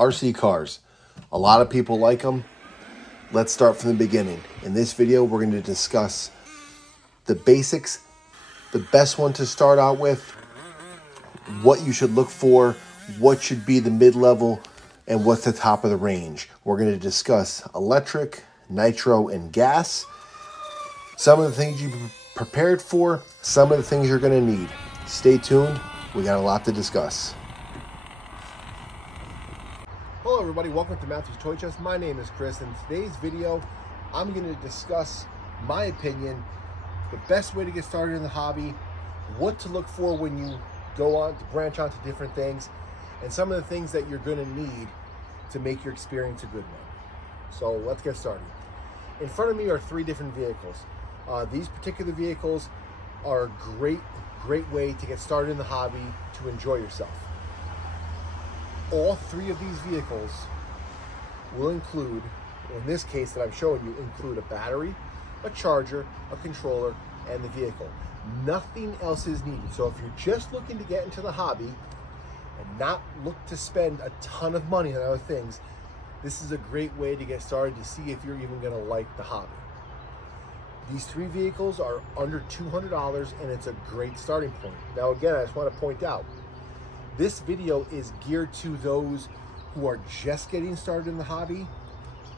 RC cars. A lot of people like them. Let's start from the beginning. In this video, we're going to discuss the basics, the best one to start out with, what you should look for, what should be the mid-level, and what's the top of the range. We're going to discuss electric, nitro, and gas. Some of the things you prepared for, some of the things you're going to need. Stay tuned. We got a lot to discuss. Hello everybody, welcome to Matthew's Toy Chest. My name is Chris. In today's video, I'm going to discuss my opinion, the best way to get started in the hobby, what to look for when you go on to branch onto different things, and some of the things that you're going to need to make your experience a good one. So let's get started. In front of me are three different vehicles. These particular vehicles are a great way to get started in the hobby to enjoy yourself. All three of these vehicles will include, in this case that I'm showing you, include a battery, a charger, a controller, and the vehicle. Nothing else is needed. So if you're just looking to get into the hobby and not look to spend a ton of money on other things, this is a great way to get started to see if you're even going to like the hobby. These three vehicles are under $200 and it's a great starting point. Now again, I just want to point out, this video is geared to those who are just getting started in the hobby,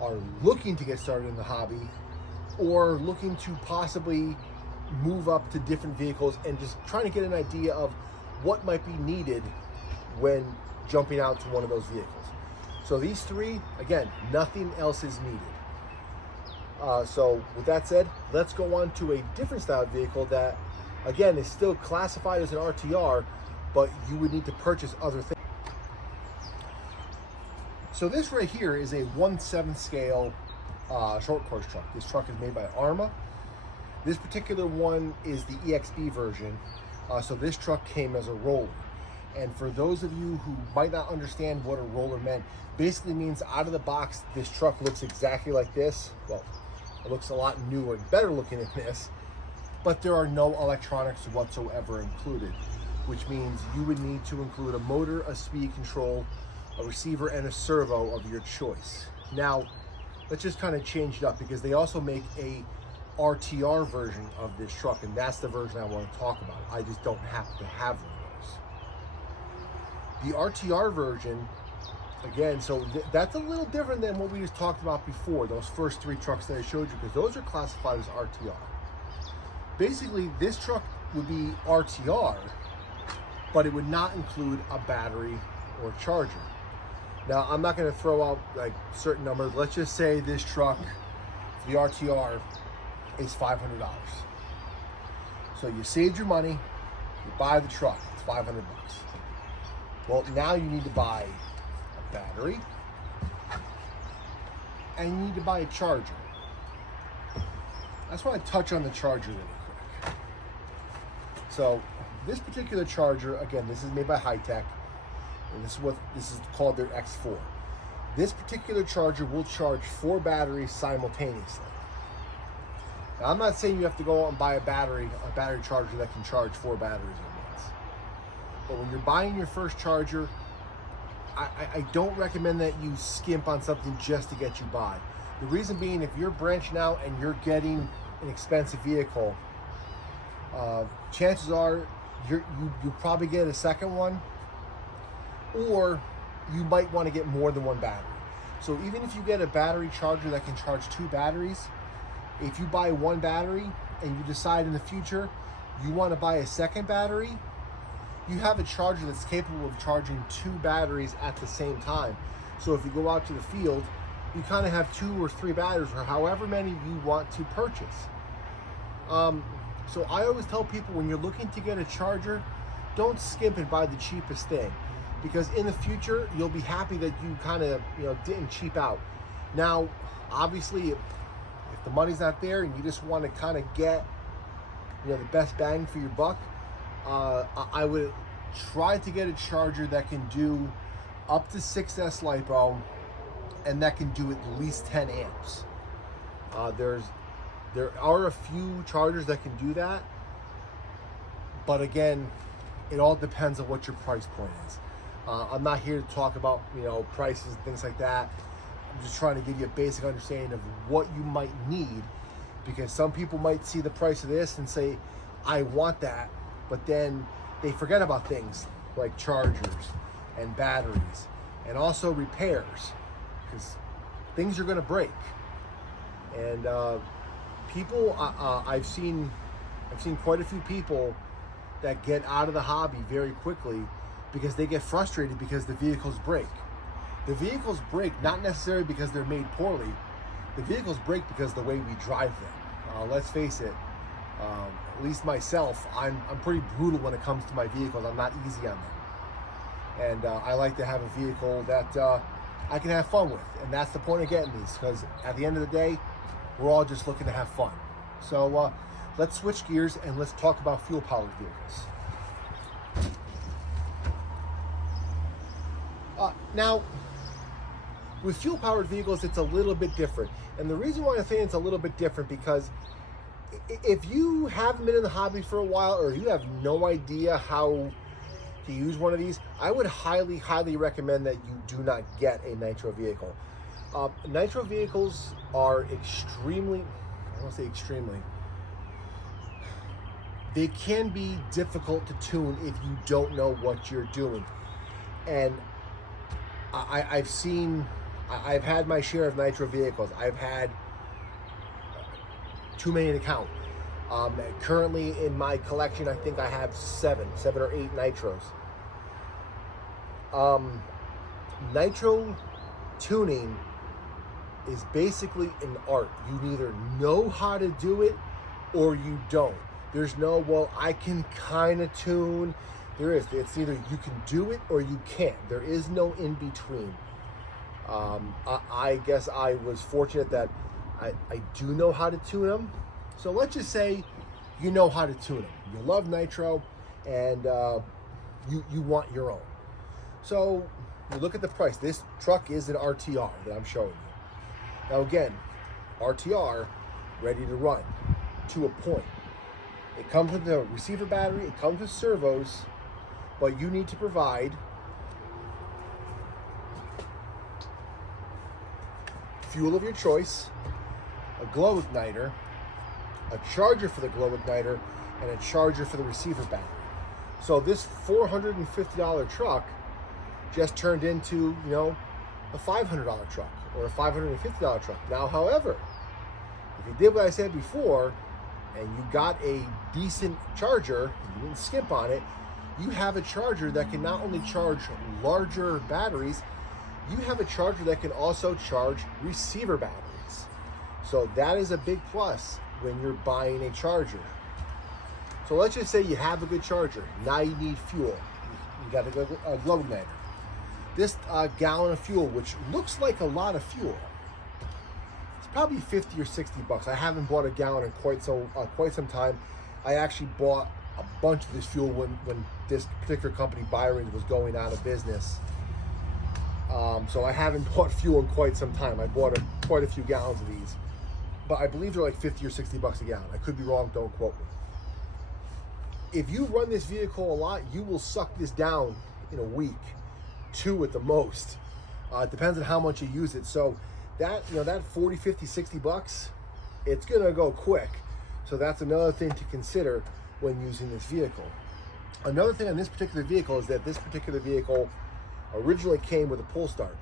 are looking to get started in the hobby, or looking to possibly move up to different vehicles and just trying to get an idea of what might be needed when jumping out to one of those vehicles. So these three, again, nothing else is needed. So with that said, let's go on to a different style vehicle that, again, is still classified as an RTR, but you would need to purchase other things. So this right here is a 1/7 scale short course truck. This truck is made by Arrma. This particular one is the EXB version. So this truck came as a roller. And for those of you who might not understand what a roller meant, basically means out of the box, this truck looks exactly like this. Well, it looks a lot newer and better looking than this, but there are no electronics whatsoever included, which means you would need to include a motor, a speed control, a receiver, and a servo of your choice. Now, let's just kind of change it up because they also make a RTR version of this truck, and that's the version I want to talk about. I just don't happen to have one of those. The RTR version, again, so that's a little different than what we just talked about before, those first three trucks that I showed you, because those are classified as RTR. Basically, this truck would be RTR, but it would not include a battery or a charger. Now, I'm not going to throw out like certain numbers. Let's just say this truck, the RTR, is $500. So you saved your money, you buy the truck, it's $500. Well, now you need to buy a battery, and you need to buy a charger. I just want to touch on the charger really quick. So this particular charger, again, this is made by Hitec, and this is called their X4. This particular charger will charge 4 batteries simultaneously. Now, I'm not saying you have to go out and buy a battery charger that can charge 4 batteries at once. But when you're buying your first charger, I don't recommend that you skimp on something just to get you by. The reason being, if you're branching out and you're getting an expensive vehicle, chances are you probably get a second one, or you might want to get more than one battery. So even if you get a battery charger that can charge 2 batteries, if you buy one battery and you decide in the future you want to buy a second battery, you have a charger that's capable of charging 2 batteries at the same time. So if you go out to the field, you kind of have 2 or 3 batteries, or however many you want to purchase. So I always tell people, when you're looking to get a charger, don't skimp and buy the cheapest thing, because in the future you'll be happy that you kind of didn't cheap out. Now, obviously, if the money's not there and you just want to kind of get the best bang for your buck, I would try to get a charger that can do up to 6S LiPo and that can do at least 10 amps. There are a few chargers that can do that, but again, it all depends on what your price point is. I'm not here to talk about, prices and things like that. I'm just trying to give you a basic understanding of what you might need, because some people might see the price of this and say, I want that, but then they forget about things like chargers and batteries and also repairs, because things are going to break. And people, I've seen quite a few people that get out of the hobby very quickly because they get frustrated because the vehicles break. The vehicles break not necessarily because they're made poorly. The vehicles break because of the way we drive them. Let's face it, at least myself, I'm pretty brutal when it comes to my vehicles. I'm not easy on them. And I like to have a vehicle that I can have fun with. And that's the point of getting these, because at the end of the day, we're all just looking to have fun. So let's switch gears and let's talk about fuel-powered vehicles. Now, with fuel-powered vehicles, it's a little bit different. And the reason why I'm saying it's a little bit different, because if you haven't been in the hobby for a while, or you have no idea how to use one of these, I would highly, highly recommend that you do not get a nitro vehicle. Nitro vehicles are extremely, I don't want to say extremely, they can be difficult to tune if you don't know what you're doing. And I've had my share of nitro vehicles. I've had too many to count. Currently in my collection, I think I have seven or eight nitros. Nitro tuning is basically an art. You either know how to do it or you don't. There's no, well, I can kind of tune. There is. It's either you can do it or you can't. There is no in between. I guess I was fortunate that I do know how to tune them. So let's just say you know how to tune them. You love nitro, and you want your own. So you look at the price. This truck is an RTR that I'm showing you. Now again, RTR, ready to run to a point. It comes with the receiver battery, it comes with servos, but you need to provide fuel of your choice, a glow igniter, a charger for the glow igniter, and a charger for the receiver battery. So this $450 truck just turned into, a $500 truck or a $550 truck. Now, however, if you did what I said before and you got a decent charger, you didn't skimp on it, you have a charger that can not only charge larger batteries, you have a charger that can also charge receiver batteries. So that is a big plus when you're buying a charger. So let's just say you have a good charger. Now you need fuel. You got a glow igniter. This gallon of fuel, which looks like a lot of fuel, it's probably 50 or 60 bucks. I haven't bought a gallon in quite some time. I actually bought a bunch of this fuel when this particular company, Byron's, was going out of business. So I haven't bought fuel in quite some time. I bought quite a few gallons of these, but I believe they're like 50 or 60 bucks a gallon. I could be wrong, don't quote me. If you run this vehicle a lot, you will suck this down in a week, 2 at the most. It depends on how much you use it. So that 40, 50, 60 bucks, it's gonna go quick. So that's another thing to consider when using this vehicle. Another thing on this particular vehicle is that this particular vehicle originally came with a pull start.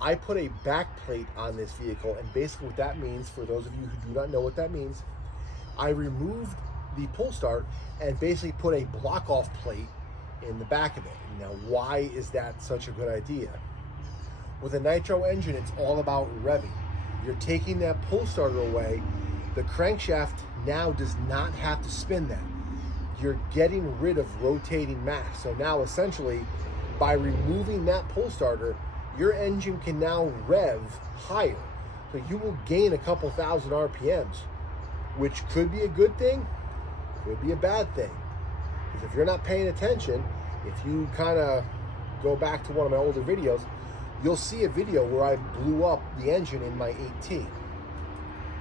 I put a back plate on this vehicle, and basically what that means, for those of you who do not know what that means, I removed the pull start and basically put a block off plate in the back of it. Now, why is that such a good idea? With a nitro engine, it's all about revving. You're taking that pull starter away. The crankshaft now does not have to spin that. You're getting rid of rotating mass. So now essentially, by removing that pull starter, your engine can now rev higher. So you will gain a couple thousand RPMs, which could be a good thing, could be a bad thing. Because if you're not paying attention, if you kind of go back to one of my older videos, you'll see a video where I blew up the engine in my 8T.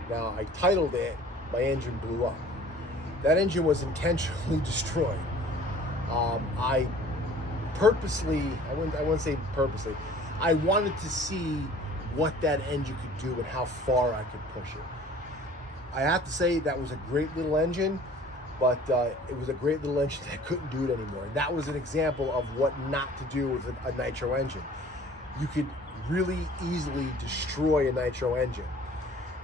Now, I titled it, "My Engine Blew Up." That engine was intentionally destroyed. I purposely, I wouldn't say purposely, I wanted to see what that engine could do and how far I could push it. I have to say that was a great little engine, but it was a great little engine that couldn't do it anymore. And that was an example of what not to do with a nitro engine. You could really easily destroy a nitro engine.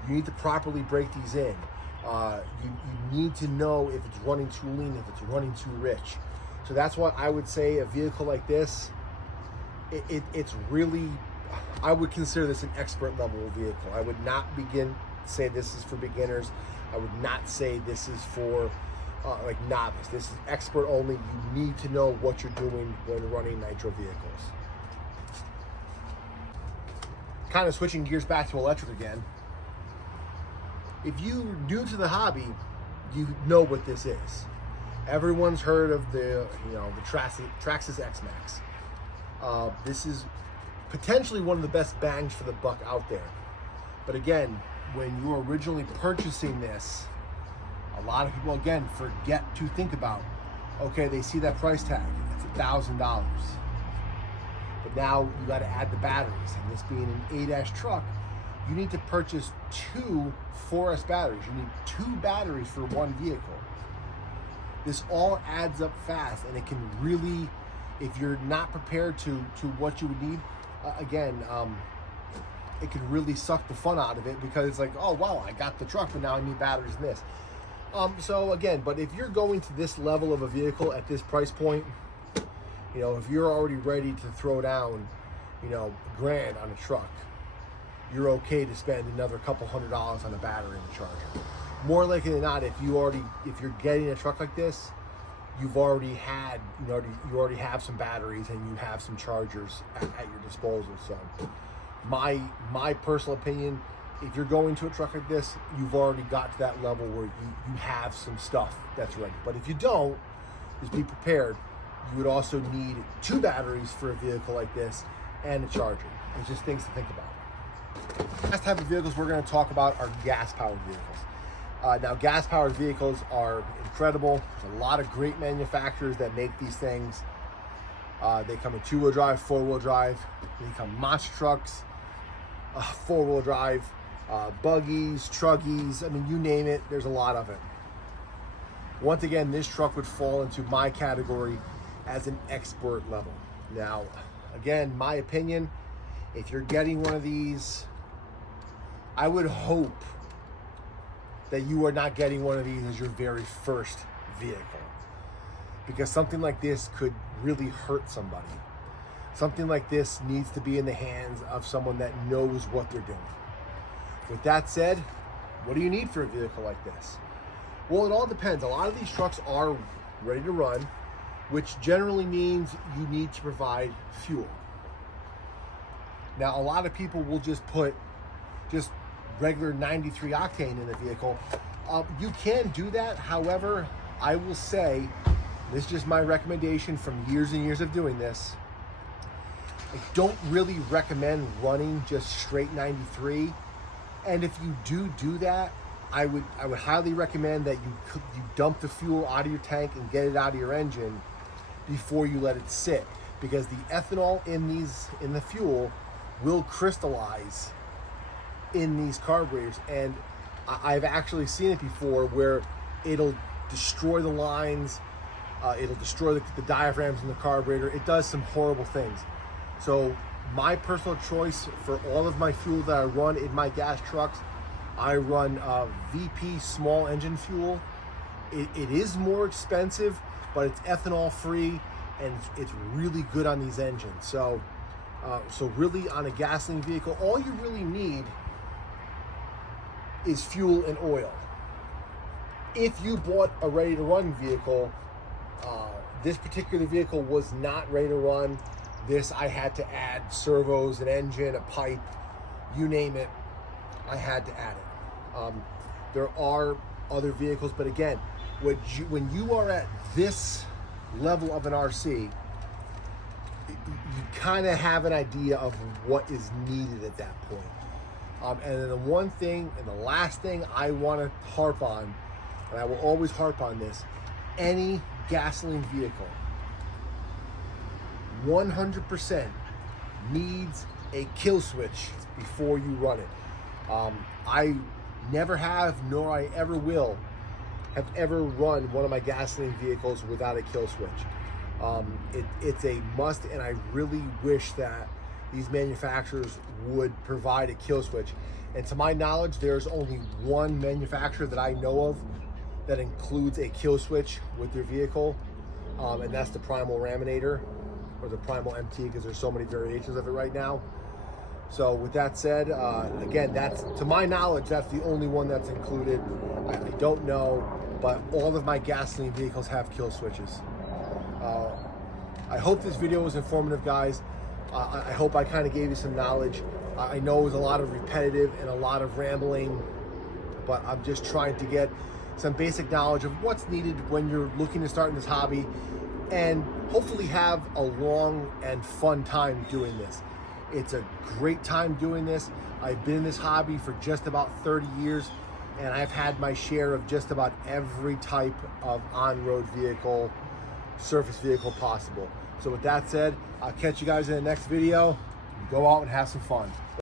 You need to properly break these in. You need to know if it's running too lean, if it's running too rich. So that's why I would say a vehicle like this, it's really, I would consider this an expert level vehicle. I would not say this is for beginners. I would not say this is for like novice. This is expert only. You need to know what you're doing when running nitro vehicles. Kind of switching gears back to electric again. If you're new to the hobby, you know what this is. Everyone's heard of the Traxxas X-Maxx. This is potentially one of the best bangs for the buck out there. But again, when you're originally purchasing this, a lot of people, again, forget to think about, okay, they see that price tag, it's $1,000. But now you got to add the batteries, and this being an 8S truck, you need to purchase 2 4S batteries. You need 2 batteries for one vehicle. This all adds up fast, and it can really, if you're not prepared to what you would need, it can really suck the fun out of it, because it's like, oh wow, I got the truck, but now I need batteries in this. So again, but if you're going to this level of a vehicle at this price point, if you're already ready to throw down, $1,000 on a truck, you're okay to spend another couple $100 on a battery and a charger. More likely than not, if you're getting a truck like this, you already have some batteries and you have some chargers at your disposal. So my personal opinion, if you're going to a truck like this, you've already got to that level where you have some stuff that's ready. But if you don't, just be prepared. You would also need 2 batteries for a vehicle like this and a charger. It's just things to think about. Last type of vehicles we're going to talk about are gas-powered vehicles. Now, gas-powered vehicles are incredible. There's a lot of great manufacturers that make these things. They come in 2-wheel drive, 4-wheel drive. They come monster trucks, 4-wheel drive, buggies, truggies. I mean, you name it, there's a lot of it. Once again, this truck would fall into my category as an expert level. Now, again, my opinion, if you're getting one of these, I would hope that you are not getting one of these as your very first vehicle, because something like this could really hurt somebody. Something like this needs to be in the hands of someone that knows what they're doing. With that said, what do you need for a vehicle like this? Well, it all depends. A lot of these trucks are ready to run, which generally means you need to provide fuel. Now, a lot of people will just put regular 93 octane in the vehicle. You can do that. However, I will say, this is just my recommendation from years and years of doing this, I don't really recommend running just straight 93. And if you do that, I would highly recommend that you dump the fuel out of your tank and get it out of your engine before you let it sit, because the ethanol in the fuel will crystallize in these carburetors, and I've actually seen it before where it'll destroy the lines, it'll destroy the diaphragms in the carburetor. It does some horrible things. So my personal choice for all of my fuel that I run in my gas trucks, I run VP small engine fuel. It is more expensive, but it's ethanol free, and it's really good on these engines. So really on a gasoline vehicle, all you really need is fuel and oil. If you bought a ready to run vehicle, this particular vehicle was not ready to run. This, I had to add servos, an engine, a pipe, you name it, I had to add it. There are other vehicles, but again, when you are at this level of an RC, you kind of have an idea of what is needed at that point. And then the one thing, and the last thing I want to harp on, and I will always harp on this, any gasoline vehicle, 100% needs a kill switch before you run it. I never have, nor I ever will, have ever run one of my gasoline vehicles without a kill switch. It's a must, and I really wish that these manufacturers would provide a kill switch. And to my knowledge, there's only one manufacturer that I know of that includes a kill switch with their vehicle, and that's the Primal Raminator, or the Primal MT, because there's so many variations of it right now. So with that said, again, that's, to my knowledge, that's the only one that's included. I don't know, but all of my gasoline vehicles have kill switches. I hope this video was informative, guys. I hope I kind of gave you some knowledge. I know it was a lot of repetitive and a lot of rambling, but I'm just trying to get some basic knowledge of what's needed when you're looking to start in this hobby, and hopefully have a long and fun time doing this. It's a great time doing this. I've been in this hobby for just about 30 years, and I've had my share of just about every type of on-road vehicle, surface vehicle possible. So with that said, I'll catch you guys in the next video. Go out and have some fun.